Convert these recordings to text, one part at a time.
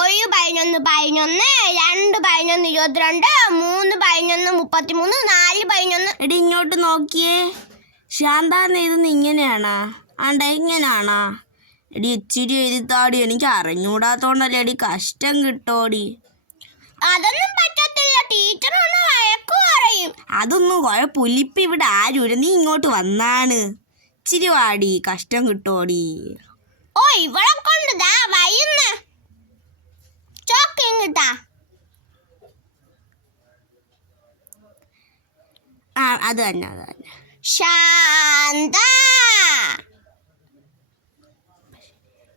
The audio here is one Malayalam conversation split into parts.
1 11 11 2 11 22 3 11 33 4 11. എടി ഇങ്ങോട്ട് നോക്കിയേ. ശാന്താന്ന് എഴുതുന്ന ഇങ്ങനെയാണാ? ആണ്ട ഇങ്ങനാണാ? എടി ഇച്ചിരി എഴുതാടി. എനിക്ക് അറിഞ്ഞൂടാത്തോണ്ടല്ലേ എടി. കഷ്ടം കിട്ടോടി. അതൊന്നും പറ്റത്തില്ല, ടീച്ചർ വഴക്ക് പറയും. അതൊന്നും കുഴപ്പമില്ല. ഇപ്പം ഇവിടെ ആരുമില്ല. നീ ഇങ്ങോട്ട് വന്നാണ്. ഇച്ചിരി വാടി. കഷ്ടം കിട്ടോടി. ഓ ഇവളെ കൊണ്ട് ദാ വയ്യുന്ന ചോക്കിങ്ങിട്ടാ. അത് തന്നെ. ശാന്ത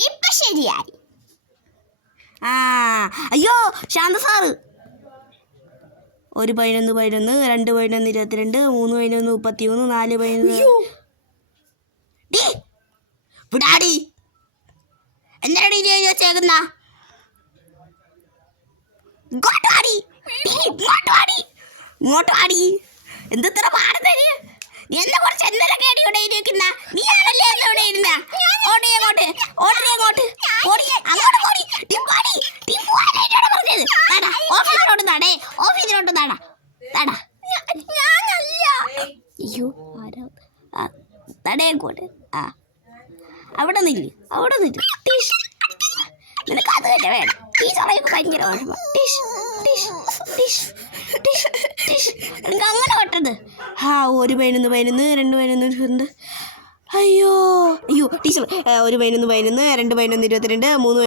ഇപ്പൊ ശരിയായി. അയ്യോ ശാന്ത സാറ്. 1 11 11 2 11 22 3 11 33 4 11. വിടാടി. എന്താടി ചോദിച്ചേക്കുന്ന? ഇങ്ങോട്ട് വാടി. എന്തത്ര പാടുന്നേ? നീ എന്നെ കുറച്ച് എന്തൊക്കെ അടി ഇവിടെ ഇരിക്കുന്ന? നീ ആണല്ലേ എന്നെ ഇവിടെ ഇരുന്ന? ഓടി അങ്ങോട്ട്. ഓഫീസിലോട്ട് നടേ. അയ്യോ നടേ അങ്ങോട്ട്. അവിടെ നില്ല്. നിനക്ക് അത് തന്നെ വേണം. ടീച്ചറേക്ക് ഭയങ്കര വിഷമം. എനിക്ക് അങ്ങനെ പെട്ടത്. 1 11 11 2 11 22. അയ്യോ ടീച്ചർ 1 11 11 2 11 22 3